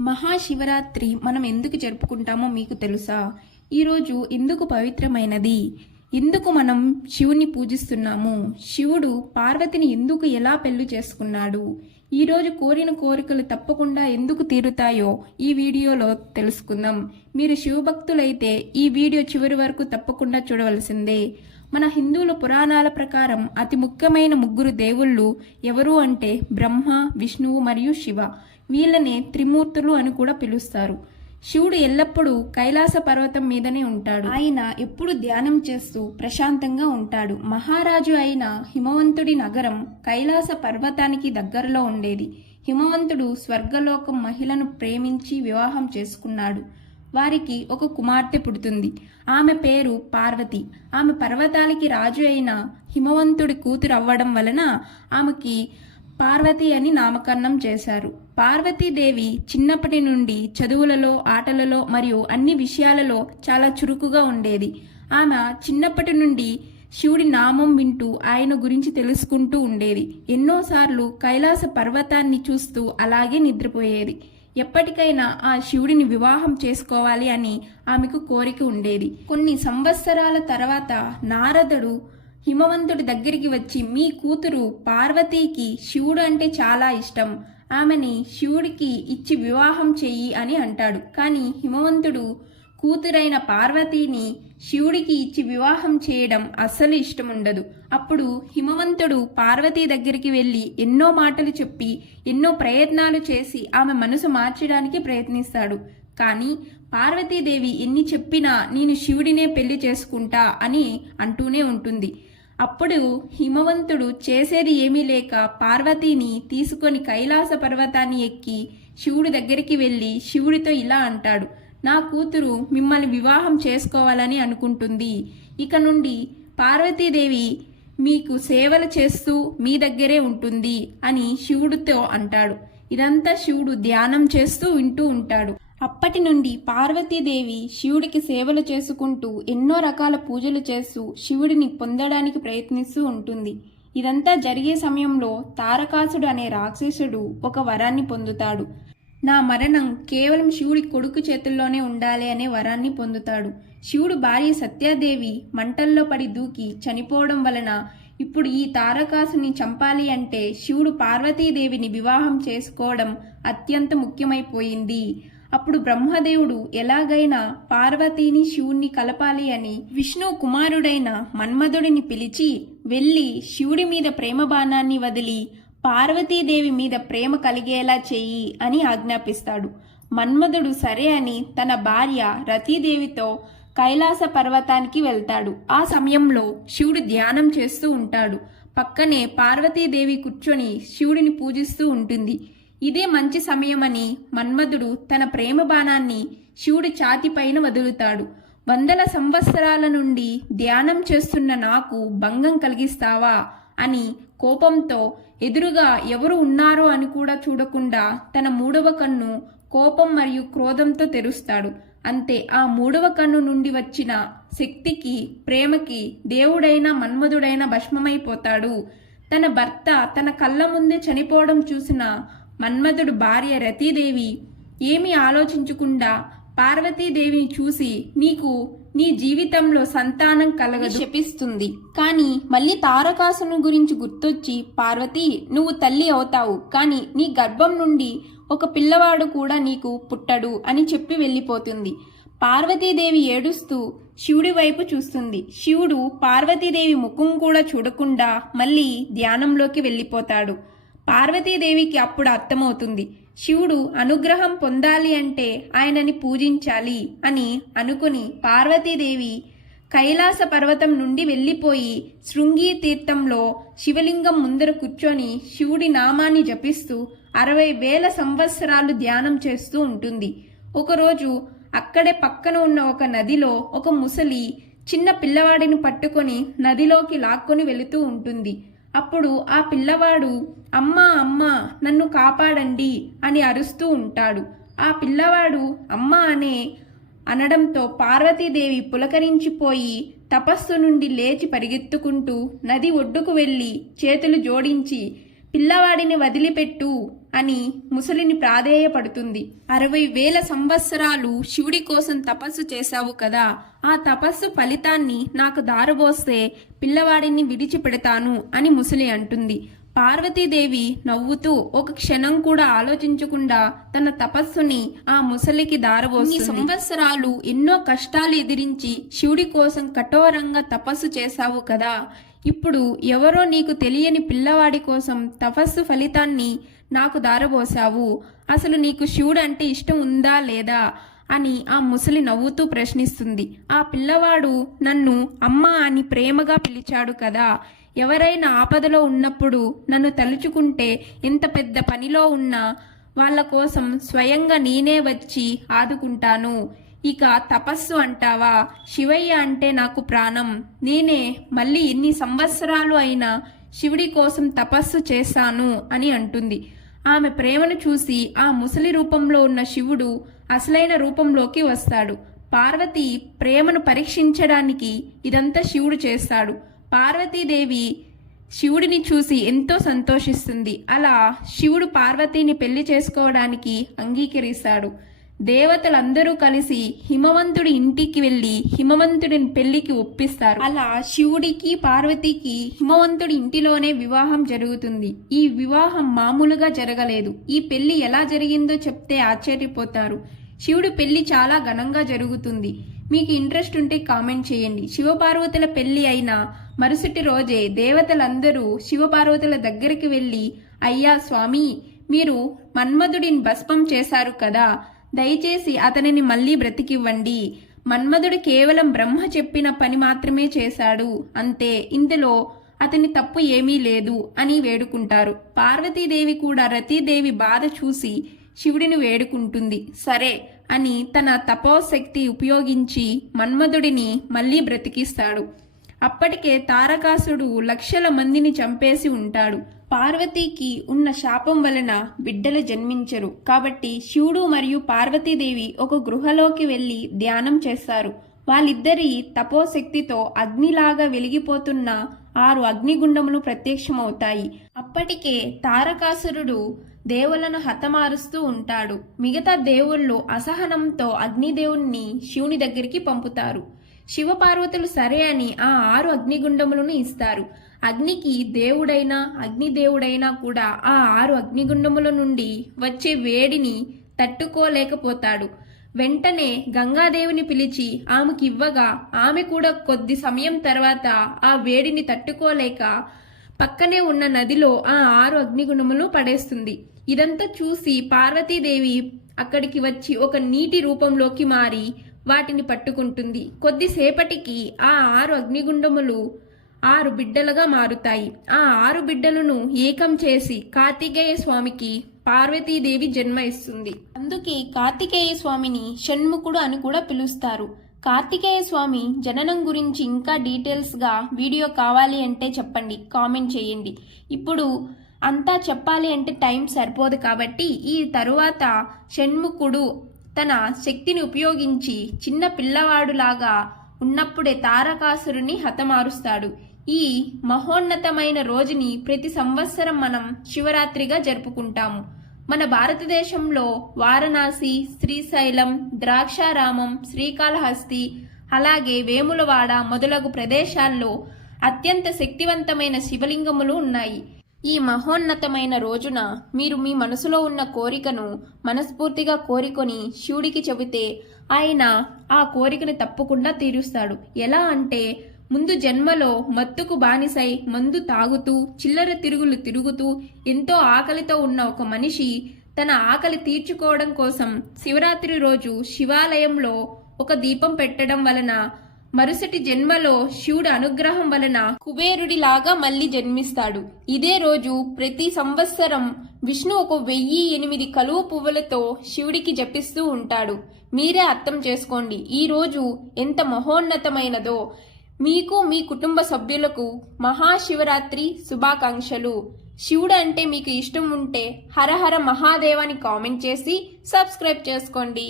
మహాశివరాత్రి మనం ఎందుకు జరుపుకుంటామో మీకు తెలుసా? ఈరోజు ఎందుకు పవిత్రమైనది? ఎందుకు మనం శివుని పూజిస్తున్నాము? శివుడు పార్వతిని ఎందుకు ఎలా పెళ్ళి చేసుకున్నాడు? ఈరోజు కోరిన కోరికలు తప్పకుండా ఎందుకు తీరుతాయో ఈ వీడియోలో తెలుసుకుందాం. మీరు శివభక్తులైతే ఈ వీడియో చివరి వరకు తప్పకుండా చూడవలసిందే. మన హిందువుల పురాణాల ప్రకారం అతి ముఖ్యమైన ముగ్గురు దేవుళ్ళు ఎవరు అంటే బ్రహ్మ విష్ణువు మరియు శివ. వీళ్ళనే త్రిమూర్తులు అని కూడా పిలుస్తారు. శివుడు ఎల్లప్పుడూ కైలాస పర్వతం మీదనే ఉంటాడు. ఆయన ఎప్పుడు ధ్యానం చేస్తూ ప్రశాంతంగా ఉంటాడు. మహారాజు అయిన హిమవంతుడి నగరం కైలాస పర్వతానికి దగ్గరలో ఉండేది. హిమవంతుడు స్వర్గలోకం మహిళను ప్రేమించి వివాహం చేసుకున్నాడు. వారికి ఒక కుమార్తె పుడుతుంది. ఆమె పేరు పార్వతి. ఆమె పర్వతాలకి రాజు అయిన హిమవంతుడి కూతురు అవ్వడం వలన ఆమెకి పార్వతి అని నామకరణం చేశారు. పార్వతీదేవి చిన్నప్పటి నుండి చదువులలో ఆటలలో మరియు అన్ని విషయాలలో చాలా చురుకుగా ఉండేది. ఆమె చిన్నప్పటి నుండి శివుడి నామం వింటూ ఆయన గురించి తెలుసుకుంటూ ఉండేది. ఎన్నోసార్లు కైలాస పర్వతాన్ని చూస్తూ అలాగే నిద్రపోయేది. ఎప్పటికైనా ఆ శివుడిని వివాహం చేసుకోవాలి అని ఆమెకు కోరిక ఉండేది. కొన్ని సంవత్సరాల తర్వాత నారదుడు హిమవంతుడి దగ్గరికి వచ్చి మీ కూతురు పార్వతీకి శివుడు అంటే చాలా ఇష్టం. ఆమెని శివుడికి ఇచ్చి వివాహం చెయ్యి అని అంటాడు. కానీ హిమవంతుడు కూతురైన పార్వతీని శివుడికి ఇచ్చి వివాహం చేయడం అస్సలు ఇష్టం ఉండదు అప్పుడు హిమవంతుడు పార్వతీ దగ్గరికి వెళ్ళి ఎన్నో మాటలు చెప్పి ఎన్నో ప్రయత్నాలు చేసి ఆమె మనసు మార్చడానికి ప్రయత్నిస్తాడు. కానీ పార్వతీదేవి ఎన్ని చెప్పినా నేను శివుడినే పెళ్ళి చేసుకుంటా అని అంటూనే ఉంటుంది. అప్పుడు హిమవంతుడు చేసేది ఏమీ లేక పార్వతీని తీసుకొని కైలాస పర్వతాన్ని ఎక్కి శివుడి దగ్గరికి వెళ్ళి శివుడితో ఇలా అంటాడు నా కూతురు మిమ్మల్ని వివాహం చేసుకోవాలని అనుకుంటుంది. ఇక నుండి పార్వతీదేవి మీకు సేవలు చేస్తూ మీ దగ్గరే ఉంటుంది అని శివుడితో అంటాడు. ఇదంతా శివుడు ధ్యానం చేస్తూ వింటూ ఉంటాడు. అప్పటి నుండి పార్వతీదేవి శివుడికి సేవలు చేసుకుంటూ ఎన్నో రకాల పూజలు చేస్తూ శివుడిని పొందడానికి ప్రయత్నిస్తూ ఉంటుంది. ఇదంతా జరిగే సమయంలో తారకాసుడు అనే రాక్షసుడు ఒక వరాన్ని పొందుతాడు. నా మరణం కేవలం శివుడి కొడుకు చేతుల్లోనే ఉండాలి అనే వరాన్ని పొందుతాడు. శివుడు భార్య సత్యాదేవి మంటల్లో పడి దూకి చనిపోవడం వలన ఇప్పుడు ఈ తారకాసుని చంపాలి అంటే శివుడు పార్వతీదేవిని వివాహం చేసుకోవడం అత్యంత ముఖ్యమైపోయింది. అప్పుడు బ్రహ్మదేవుడు ఎలాగైనా పార్వతీని శివుణ్ణి కలపాలి అని విష్ణు కుమారుడైన మన్మధుడిని పిలిచి వెళ్ళి శివుడి మీద ప్రేమ బాణాన్ని వదిలి పార్వతీదేవి మీద ప్రేమ కలిగేలా చెయ్యి అని ఆజ్ఞాపిస్తాడు. మన్మధుడు సరే అని తన భార్య రతీదేవితో కైలాస పర్వతానికి వెళ్తాడు. ఆ సమయంలో శివుడు ధ్యానం చేస్తూ ఉంటాడు. పక్కనే పార్వతీదేవి కూర్చొని శివుడిని పూజిస్తూ ఉంటుంది. ఇదే మంచి సమయమని మన్మధుడు తన ప్రేమ బాణాన్ని శివుడి ఛాతిపైన వదులుతాడు. వందల సంవత్సరాల నుండి ధ్యానం చేస్తున్న నాకు భంగం కలిగిస్తావా? అని కోపంతో ఎదురుగా ఎవరు ఉన్నారో అని కూడా చూడకుండా తన మూడవ కన్ను కోపం మరియు క్రోధంతో తెరుస్తాడు. అంతే ఆ మూడవ కన్ను నుండి వచ్చిన శక్తికి ప్రేమకి దేవుడైన మన్మధుడైన భస్మమైపోతాడు. తన భర్త తన కళ్ళ ముందే చనిపోవడం చూసిన మన్మధుడు భార్య రతీదేవి ఏమీ ఆలోచించకుండా పార్వతీదేవిని చూసి నీకు నీ జీవితంలో సంతానం కలగదు. శపిస్తుంది. కానీ మళ్ళీ తారకాసును గురించి గుర్తొచ్చి పార్వతి నువ్వు తల్లి అవుతావు. కానీ నీ గర్భం నుండి ఒక పిల్లవాడు కూడా నీకు పుట్టడు అని చెప్పి వెళ్ళిపోతుంది. పార్వతీదేవి ఏడుస్తూ శివుడి వైపు చూస్తుంది. శివుడు పార్వతీదేవి ముఖం కూడా చూడకుండా మళ్ళీ ధ్యానంలోకి వెళ్ళిపోతాడు. పార్వతీదేవికి అప్పుడు అర్థమవుతుంది. శివుడు అనుగ్రహం పొందాలి అంటే ఆయనని పూజించాలి అని అనుకుని పార్వతీదేవి కైలాస పర్వతం నుండి వెళ్ళిపోయి శృంగి తీర్థంలో శివలింగం ముందర కూర్చొని శివుడి నామాన్ని జపిస్తూ అరవై వేల సంవత్సరాలు ధ్యానం చేస్తూ ఉంటుంది. ఒకరోజు అక్కడే పక్కన ఉన్న ఒక నదిలో ఒక ముసలి చిన్న పిల్లవాడిని పట్టుకొని నదిలోకి లాక్కొని వెళుతూ ఉంటుంది. అప్పుడు ఆ పిల్లవాడు అమ్మా అమ్మా నన్ను కాపాడండి అని అరుస్తూ ఉంటాడు. ఆ పిల్లవాడు అమ్మ అనే అనడంతో పార్వతీదేవి పులకరించిపోయి తపస్సు నుండి లేచి పరిగెత్తుకుంటూ నది ఒడ్డుకు వెళ్ళి చేతులు జోడించి పిల్లవాడిని వదిలిపెట్టు అని ముసలిని ప్రాధేయపడుతుంది. అరవై వేల సంవత్సరాలు శివుడి కోసం తపస్సు చేశావు కదా. ఆ తపస్సు ఫలితాన్ని నాకు దారబోస్తే పిల్లవాడిని విడిచిపెడతాను అని ముసలి అంటుంది. పార్వతీదేవి నవ్వుతూ ఒక క్షణం కూడా ఆలోచించకుండా తన తపస్సుని ఆ ముసలికి దారబోసి సంవత్సరాలు ఎన్నో కష్టాలు ఎదిరించి శివుడి కోసం కఠోరంగా తపస్సు చేశావు కదా. ఇప్పుడు ఎవరో నీకు తెలియని పిల్లవాడి కోసం తపస్సు ఫలితాన్ని నాకు దారబోసావు. అసలు నీకు శివుడు అంటే ఇష్టం ఉందా లేదా? అని ఆ ముసలి నవ్వుతూ ప్రశ్నిస్తుంది. ఆ పిల్లవాడు నన్ను అమ్మ అని ప్రేమగా పిలిచాడు కదా. ఎవరైనా ఆపదలో ఉన్నప్పుడు నన్ను తలుచుకుంటే ఇంత పెద్ద పనిలో ఉన్నా వాళ్ళ కోసం స్వయంగా నేనే వచ్చి ఆదుకుంటాను. ఇక తపస్సు అంటావా? శివయ్య అంటే నాకు ప్రాణం. నేనే మళ్ళీ ఎన్ని సంవత్సరాలు అయినా శివుడి కోసం తపస్సు చేశాను అని అంటుంది. ఆమె ప్రేమను చూసి ఆ ముసలి రూపంలో ఉన్న శివుడు అసలైన రూపంలోకి వస్తాడు. పార్వతి ప్రేమను పరీక్షించడానికి ఇదంతా శివుడు చేస్తాడు. పార్వతీదేవి శివుడిని చూసి ఎంతో సంతోషిస్తుంది. అలా శివుడు పార్వతిని పెళ్ళి చేసుకోవడానికి అంగీకరిస్తాడు. దేవతలందరూ కలిసి హిమవంతుడి ఇంటికి వెళ్ళి హిమవంతుడిని పెళ్ళికి ఒప్పిస్తారు. అలా శివుడికి పార్వతికి హిమవంతుడి ఇంటిలోనే వివాహం జరుగుతుంది. ఈ వివాహం మామూలుగా జరగలేదు. ఈ పెళ్ళి ఎలా జరిగిందో చెప్తే ఆశ్చర్యపోతారు. శివుడి పెళ్ళి చాలా ఘనంగా జరుగుతుంది. మీకు ఇంట్రెస్ట్ ఉంటే కామెంట్ చేయండి. శివపార్వతుల పెళ్ళి అయిన మరుసటి రోజే దేవతలందరూ శివపార్వతుల దగ్గరికి వెళ్ళి అయ్యా స్వామి మీరు మన్మధుడిని భస్మం చేశారు కదా దయచేసి అతనిని మళ్ళీ బ్రతికివ్వండి. మన్మధుడు కేవలం బ్రహ్మ చెప్పిన పని మాత్రమే చేశాడు. అంతే ఇందులో అతని తప్పు ఏమీ లేదు అని వేడుకుంటారు. పార్వతీదేవి కూడా రతీదేవి బాధ చూసి శివుడిని వేడుకుంటుంది. సరే అని తన తపోశక్తి ఉపయోగించి మన్మధుడిని మళ్ళీ బ్రతికిస్తాడు. అప్పటికే తారకాసుడు లక్షల మందిని చంపేసి ఉంటాడు. పార్వతీకి ఉన్న శాపం వలన బిడ్డలు జన్మించరు. కాబట్టి శివుడు మరియు పార్వతీదేవి ఒక గృహలోకి వెళ్ళి ధ్యానం చేస్తారు. వాళ్ళిద్దరి తపోశక్తితో అగ్నిలాగా వెలిగిపోతున్న ఆరు అగ్నిగుండములు ప్రత్యక్షమవుతాయి. అప్పటికే తారకాసురుడు దేవులను హతమారుస్తూ ఉంటాడు. మిగతా దేవుళ్ళు అసహనంతో అగ్నిదేవుణ్ణి శివుని దగ్గరికి పంపుతారు. శివపార్వతులు సరే అని ఆ ఆరు అగ్నిగుండములను ఇస్తారు. అగ్నికి దేవుడైనా అగ్నిదేవుడైనా కూడా ఆ ఆరు అగ్నిగుండముల నుండి వచ్చే వేడిని తట్టుకోలేకపోతాడు. వెంటనే గంగాదేవిని పిలిచి ఆమెకి ఇవ్వగా ఆమె కూడా కొద్ది సమయం తర్వాత ఆ వేడిని తట్టుకోలేక పక్కనే ఉన్న నదిలో ఆ ఆరు అగ్నిగుణములు పడేస్తుంది. ఇదంతా చూసి పార్వతీదేవి అక్కడికి వచ్చి ఒక నీటి రూపంలోకి మారి వాటిని పట్టుకుంటుంది. కొద్దిసేపటికి ఆ ఆరు అగ్నిగుండములు ఆరు బిడ్డలుగా మారుతాయి. ఆ ఆరు బిడ్డలను ఏకం చేసి కార్తికేయ స్వామికి పార్వతీదేవి జన్మ ఇస్తుంది. అందుకే కార్తికేయ స్వామిని షణ్ముఖుడు అని కూడా పిలుస్తారు. కార్తికేయ స్వామి జననం గురించి ఇంకా డీటెయిల్స్గా వీడియో కావాలి అంటే చెప్పండి కామెంట్ చేయండి. ఇప్పుడు అంతా చెప్పాలి అంటే టైం సరిపోదు కాబట్టి ఈ తరువాత షణ్ముఖుడు తన శక్తిని ఉపయోగించి చిన్న పిల్లవాడులాగా ఉన్నప్పుడే తారకాసురుని హతమారుస్తాడు. ఈ మహోన్నతమైన రోజుని ప్రతి సంవత్సరం మనం శివరాత్రిగా జరుపుకుంటాము. మన భారతదేశంలో వారణాసి శ్రీశైలం ద్రాక్షారామం శ్రీకాళహస్తి అలాగే వేములవాడ మొదలగు ప్రదేశాల్లో అత్యంత శక్తివంతమైన శివలింగములు ఉన్నాయి. ఈ మహోన్నతమైన రోజున మీరు మీ మనసులో ఉన్న కోరికను మనస్ఫూర్తిగా కోరికొని శివుడికి చెబితే ఆయన ఆ కోరికను తప్పకుండా తీరుస్తాడు. ఎలా అంటే ముందు జన్మలో మత్తుకు బానిసై మందు తాగుతూ చిల్లర తిరుగులు తిరుగుతూ ఎంతో ఆకలితో ఉన్న ఒక మనిషి తన ఆకలి తీర్చుకోవడం కోసం శివరాత్రి రోజు శివాలయంలో ఒక దీపం పెట్టడం వలన మరుసటి జన్మలో శివుడు అనుగ్రహం వలన కుబేరుడిలాగా మళ్ళీ జన్మిస్తాడు. ఇదే రోజు ప్రతి సంవత్సరం విష్ణు ఒక వెయ్యి ఎనిమిది కలువ పువ్వులతో శివుడికి జపిస్తూ ఉంటాడు. మీరే అర్థం చేసుకోండి ఈ రోజు ఎంత మహోన్నతమైనదో మీకు మీ కుటుంబ సభ్యులకు మహాశివరాత్రి శుభాకాంక్షలు. శివుడు అంటే మీకు ఇష్టం ఉంటే హరహర మహాదేవాని కామెంట్ చేసి సబ్స్క్రైబ్ చేసుకోండి.